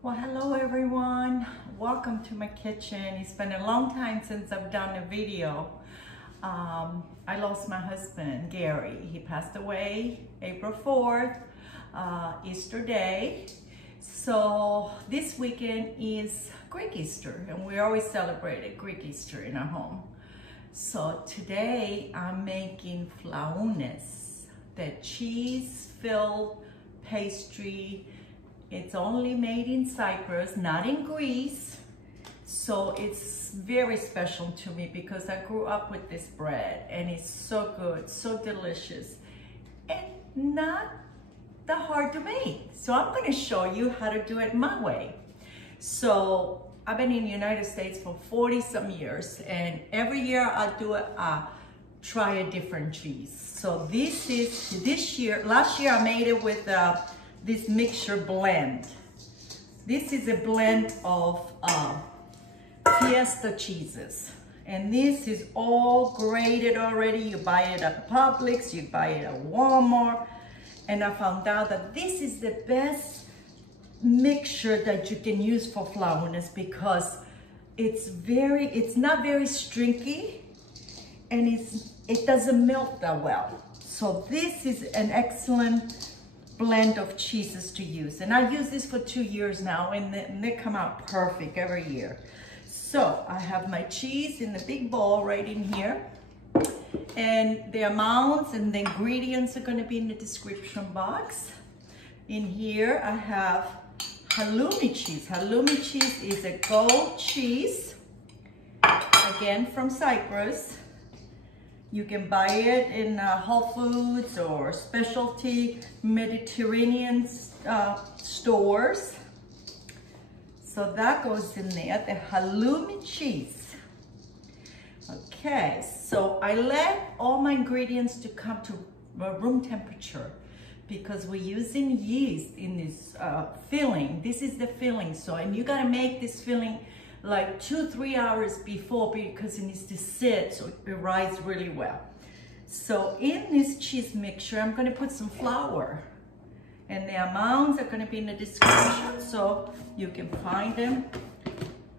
Well, hello everyone. Welcome to my kitchen. It's been a long time since I've done a video. I lost my husband, Gary. He passed away April 4th, Easter Day. So this weekend is Greek Easter, and we always celebrate Greek Easter in our home. So today I'm making flah-OU-ness, the cheese-filled pastry. It's only made in Cyprus, not in Greece. So it's very special to me because I grew up with this bread and it's so good, so delicious, and not that hard to make. So I'm gonna show you how to do it my way. So I've been in the United States for 40 some years, and every year I do it, try a different cheese. So last year I made it with this mixture blend. This is a blend of fiesta cheeses, and this is all grated already. You buy it at Publix, you buy it at Walmart, and I found out that this is the best mixture that you can use for flah-OU-ness because it's not very stringy, and it doesn't melt that well. So this is an excellent blend of cheeses to use, and I use this for 2 years now, and they come out perfect every year. So I have my cheese in the big bowl right in here, and the amounts and the ingredients are going to be in the description box. In here I have Haloumi cheese. Haloumi cheese is a goat cheese, again from Cyprus. You can buy it in Whole Foods or specialty Mediterranean stores. So that goes in there, the Haloumi cheese. Okay, so I let all my ingredients to come to room temperature because we're using yeast in this filling. This is the filling, and you gotta make this filling like 2-3 hours before because it needs to sit so it rises really well. So in this cheese mixture, I'm going to put some flour, and the amounts are going to be in the description, so you can find them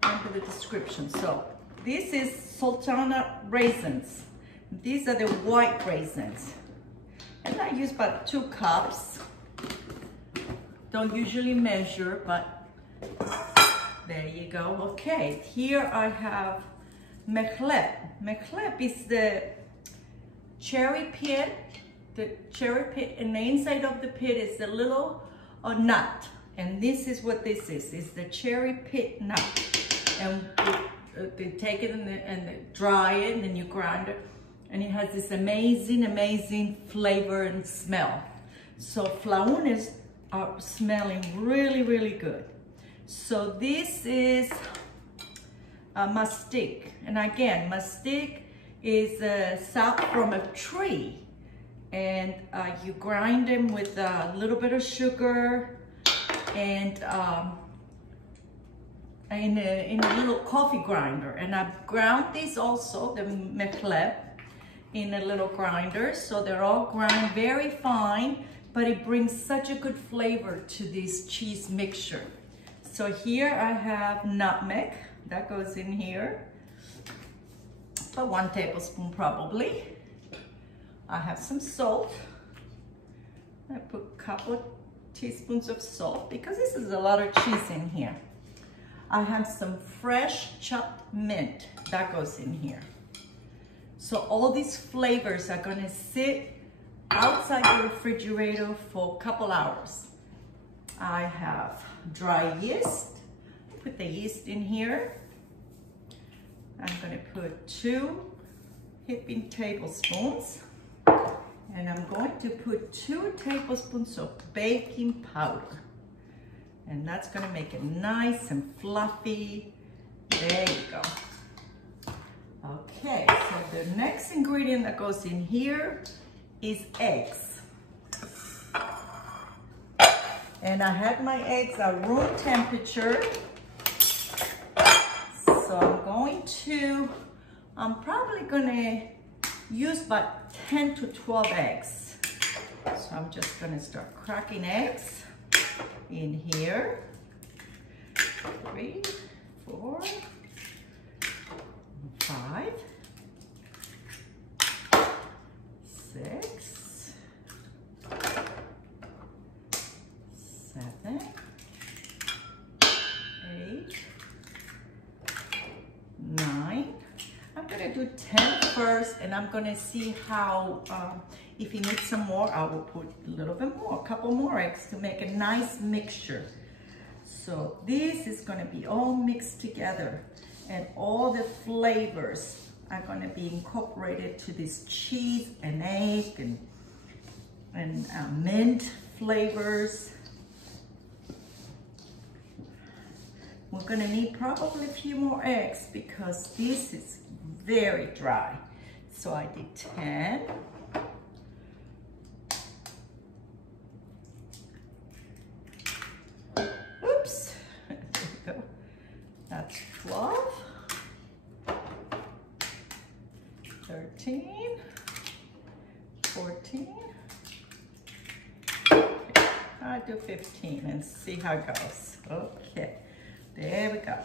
under the description. So this is sultana raisins. These are the white raisins, and I use about 2 cups. Don't usually measure, but there you go. Okay, here I have mahleb. Mahleb is the cherry pit. The cherry pit, and the inside of the pit is the little nut. And this is what this is the cherry pit nut. And they take it and dry it, and then you grind it. And it has this amazing, amazing flavor and smell. So flah-OU-ness are smelling really, really good. So this is a mastic, and again, mastic is a sap from a tree, and you grind them with a little bit of sugar and in a little coffee grinder. And I've ground these also, the mexleb, in a little grinder, so they're all ground very fine, but it brings such a good flavor to this cheese mixture. So here I have nutmeg, that goes in here, about 1 tablespoon probably. I have some salt. I put a couple teaspoons of salt because this is a lot of cheese in here. I have some fresh chopped mint, that goes in here. So all these flavors are gonna sit outside the refrigerator for a couple hours. I have dry yeast. Put the yeast in here. I'm going to put 2 heaping tablespoons, and I'm going to put 2 tablespoons of baking powder, and that's going to make it nice and fluffy. There you go. Okay, so the next ingredient that goes in here is eggs. And I had my eggs at room temperature. So I'm probably gonna use about 10 to 12 eggs. So I'm just gonna start cracking eggs in here. 3, 4, 5, 6, 7, 8, 9. I'm gonna do 10 first, and I'm gonna see how, if you need some more, I will put a little bit more, a couple more eggs to make a nice mixture. So this is gonna be all mixed together, and all the flavors are gonna be incorporated to this cheese and egg and mint flavors. We're gonna need probably a few more eggs because this is very dry. So I did 10. Oops, there we go. That's 12, 13, 14. I'll do 15 and see how it goes. Okay. There we go.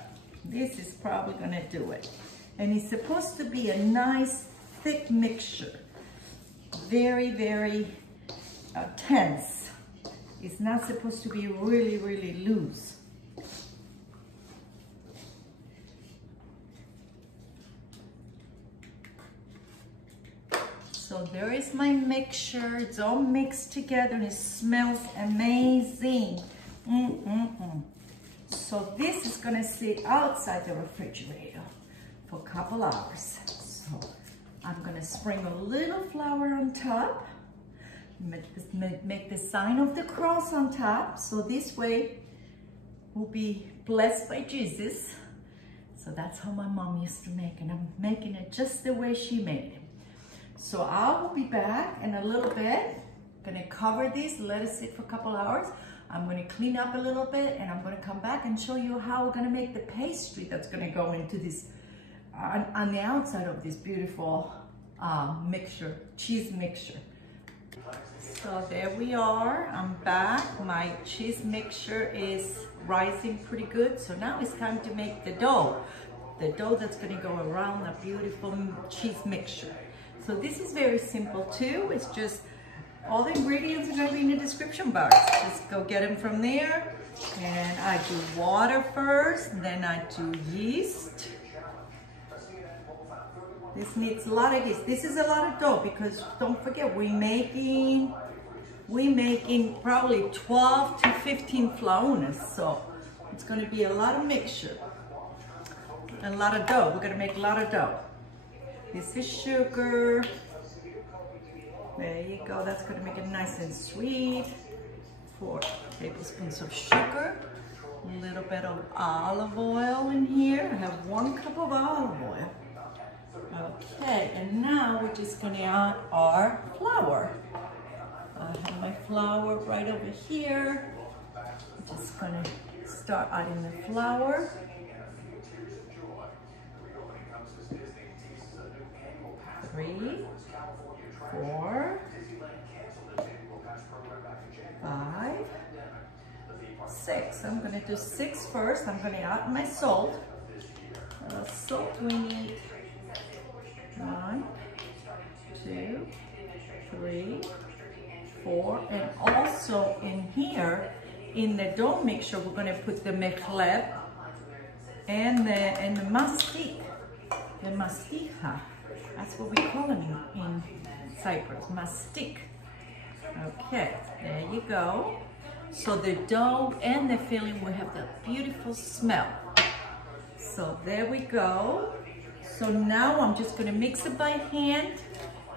This is probably gonna do it. And it's supposed to be a nice thick mixture. Very, very tense. It's not supposed to be really, really loose. So there is my mixture. It's all mixed together and it smells amazing. So this is gonna sit outside the refrigerator for a couple hours. So I'm gonna sprinkle a little flour on top, make the sign of the cross on top. So this way we'll be blessed by Jesus. So that's how my mom used to make it. And I'm making it just the way she made it. So I will be back in a little bit. Gonna cover this, let it sit for a couple hours. I'm gonna clean up a little bit and I'm gonna come back and show you how we're gonna make the pastry that's gonna go into this, on the outside of this beautiful mixture, cheese mixture. So there we are, I'm back. My cheese mixture is rising pretty good. So now it's time to make the dough. The dough that's gonna go around the beautiful cheese mixture. So this is very simple too. It's just all the ingredients are gonna be in the description box. Just go get them from there. And I do water first, then I do yeast. This needs a lot of yeast. This is a lot of dough because don't forget, we're making probably 12 to 15 flaounes. So it's gonna be a lot of mixture, a lot of dough. We're gonna make a lot of dough. This is sugar. There you go, that's gonna make it nice and sweet. 4 tablespoons of sugar, a little bit of olive oil in here. I have 1 cup of olive oil. Okay, and now we're just gonna add our flour. I have my flour right over here. I'm just gonna start adding the flour. 3, 4, 5, 6. I'm gonna do 6 first. I'm gonna add my salt. Salt we need 1, 2, 3, 4, and also in here, in the dough mixture, we're gonna put the mexleb and the mastic, the mastija. That's what we call them in Cyprus, mastic. Okay, there you go. So the dough and the filling will have that beautiful smell. So there we go. So now I'm just gonna mix it by hand,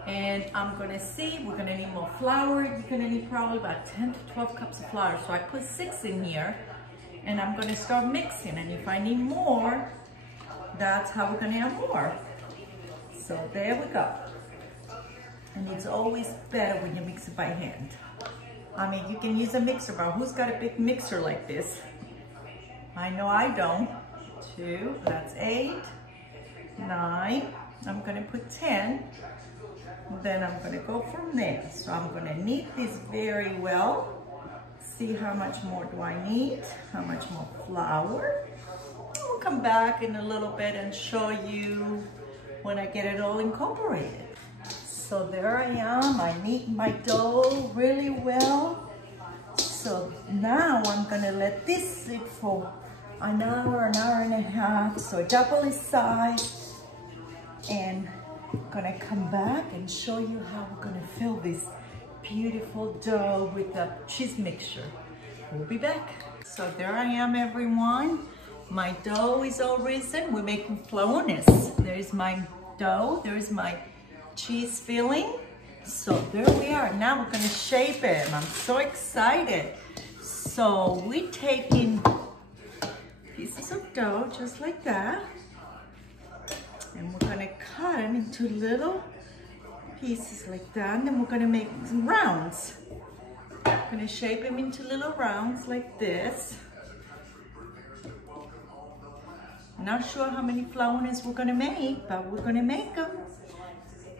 and I'm gonna see, we're gonna need more flour. You're gonna need probably about 10 to 12 cups of flour. So I put 6 in here, and I'm gonna start mixing. And if I need more, that's how we're gonna add more. So there we go. And it's always better when you mix it by hand. I mean, you can use a mixer, but who's got a big mixer like this? I know I don't. 2, that's 8, 9. I'm gonna put 10. Then I'm gonna go from there. So I'm gonna knead this very well. see how much more do I need, how much more flour. I'll come back in a little bit and show you when I get it all incorporated. So there I am, I knead my dough really well. So now I'm gonna let this sit for an hour and a half, so double its size. And I'm gonna come back and show you how we're gonna fill this beautiful dough with the cheese mixture. We'll be back. So there I am, everyone. My dough is all risen. We're making flaounes. There's my dough, there's my cheese filling. So there we are. Now we're gonna shape it. I'm so excited. So we're taking pieces of dough just like that. And we're gonna cut them into little pieces like that. And then we're gonna make some rounds. I'm gonna shape them into little rounds like this. Not sure how many flaounes we're gonna make, but we're gonna make them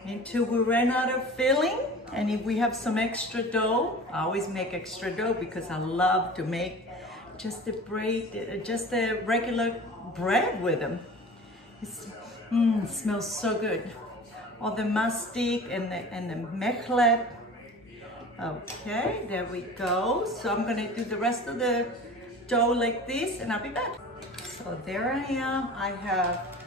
until we run out of filling. And if we have some extra dough, I always make extra dough because I love to make just the bread, just the regular bread with them. It smells so good. Or the mastic and the mexleb. Okay, there we go. So I'm gonna do the rest of the dough like this, and I'll be back. So there I am. I have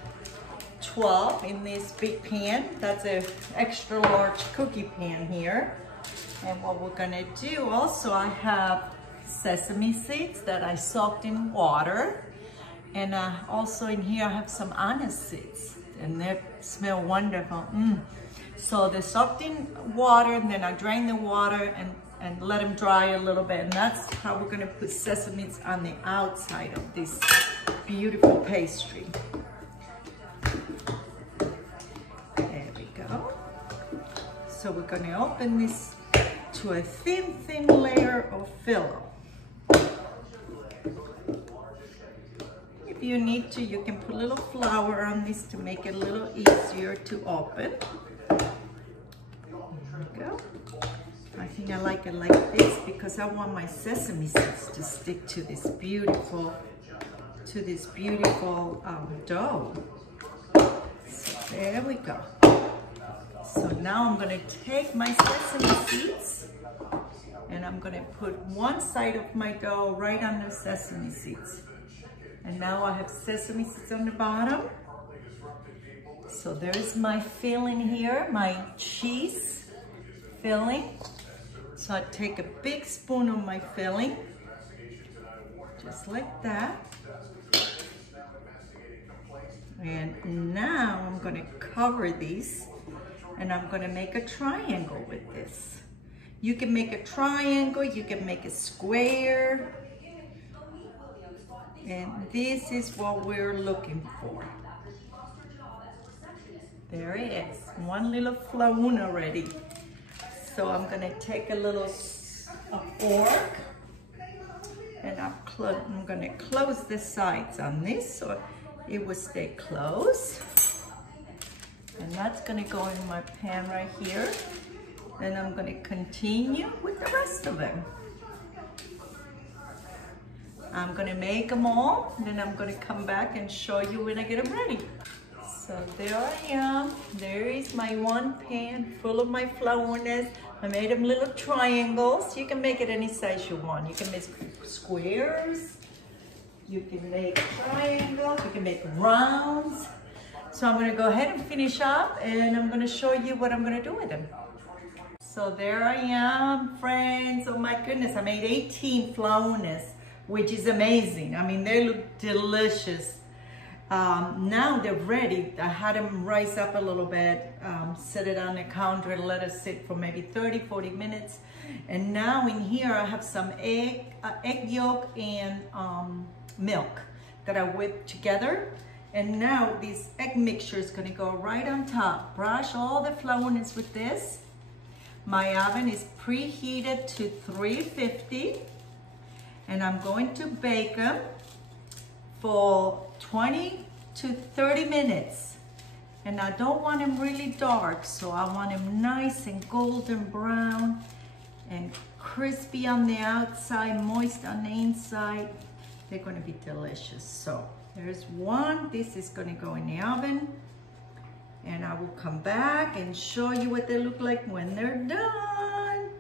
12 in this big pan. That's an extra large cookie pan here. And what we're gonna do also, I have sesame seeds that I soaked in water. And also in here, I have some anise seeds, and they smell wonderful. So they're soaked in water, and then I drain the water and let them dry a little bit. And that's how we're gonna put sesame seeds on the outside of this beautiful pastry. There we go. So we're gonna open this to a thin layer of filler. If you need to, you can put a little flour on this to make it a little easier to open. There we go. I think I like it like this because I want my sesame seeds to stick to this beautiful dough. So there we go. So now I'm gonna take my sesame seeds and I'm gonna put one side of my dough right on the sesame seeds. And now I have sesame seeds on the bottom. So there's my filling here, my cheese filling. So I take a big spoon of my filling, just like that. And now I'm gonna cover these and I'm gonna make a triangle with this. You can make a triangle, you can make a square. And this is what we're looking for. There it is, one little flaoune already. So I'm gonna take a fork and I'm gonna close the sides on this so it will stay closed. And that's gonna go in my pan right here. Then I'm gonna continue with the rest of them. I'm gonna make them all, and then I'm gonna come back and show you when I get them ready. So there I am. There is my one pan full of my flaounes. I made them little triangles. You can make it any size you want. You can make squares. You can make triangles. You can make rounds. So I'm gonna go ahead and finish up, and I'm gonna show you what I'm gonna do with them. So there I am, friends. Oh my goodness, I made 18 flaounes, which is amazing. I mean, they look delicious. Now they're ready. I had them rise up a little bit, set it on the counter, let it sit for maybe 30-40 minutes. And now in here I have some egg yolk and milk that I whipped together. And now this egg mixture is gonna go right on top. Brush all the flaounes with this. My oven is preheated to 350. And I'm going to bake them for 20 to 30 minutes. And I don't want them really dark, so I want them nice and golden brown and crispy on the outside, moist on the inside. They're gonna be delicious. So there's one. This is gonna go in the oven. And I will come back and show you what they look like when they're done.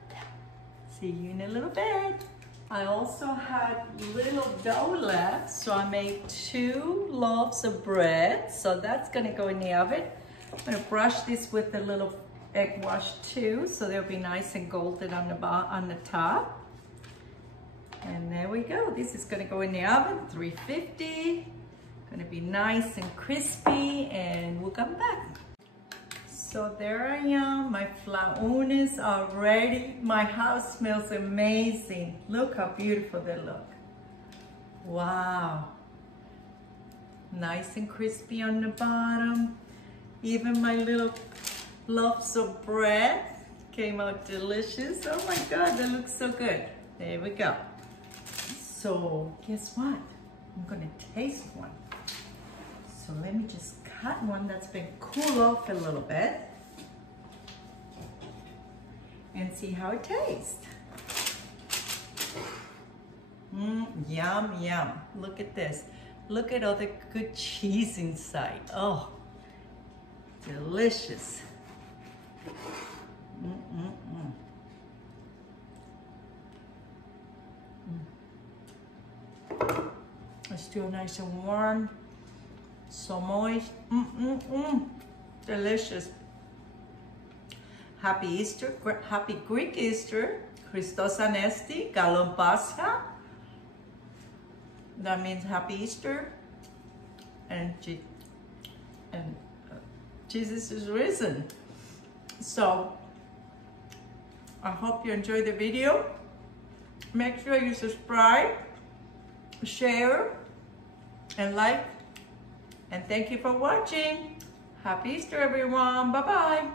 See you in a little bit. I also had little dough left, so I made 2 loaves of bread. So that's gonna go in the oven. I'm gonna brush this with a little egg wash too, so they'll be nice and golden on the top. And there we go. This is gonna go in the oven, 350. Gonna be nice and crispy, and we'll come back. So there I am, my flah-OU-ness are ready. My house smells amazing. Look how beautiful they look. Wow. Nice and crispy on the bottom. Even my little loaves of bread came out delicious. Oh my God, they look so good. There we go. So guess what? I'm gonna taste one. So let me just cut one that's been cooled off a little bit and see how it tastes. Yum, yum. Look at this. Look at all the good cheese inside. Oh, delicious. It's still nice and warm. So moist. Delicious. Happy Easter, happy Greek Easter. Christos Anesti, Kalon Pascha. That means happy Easter. And Jesus is risen. So I hope you enjoyed the video. Make sure you subscribe, share, and like. And thank you for watching. Happy Easter, everyone. Bye-bye.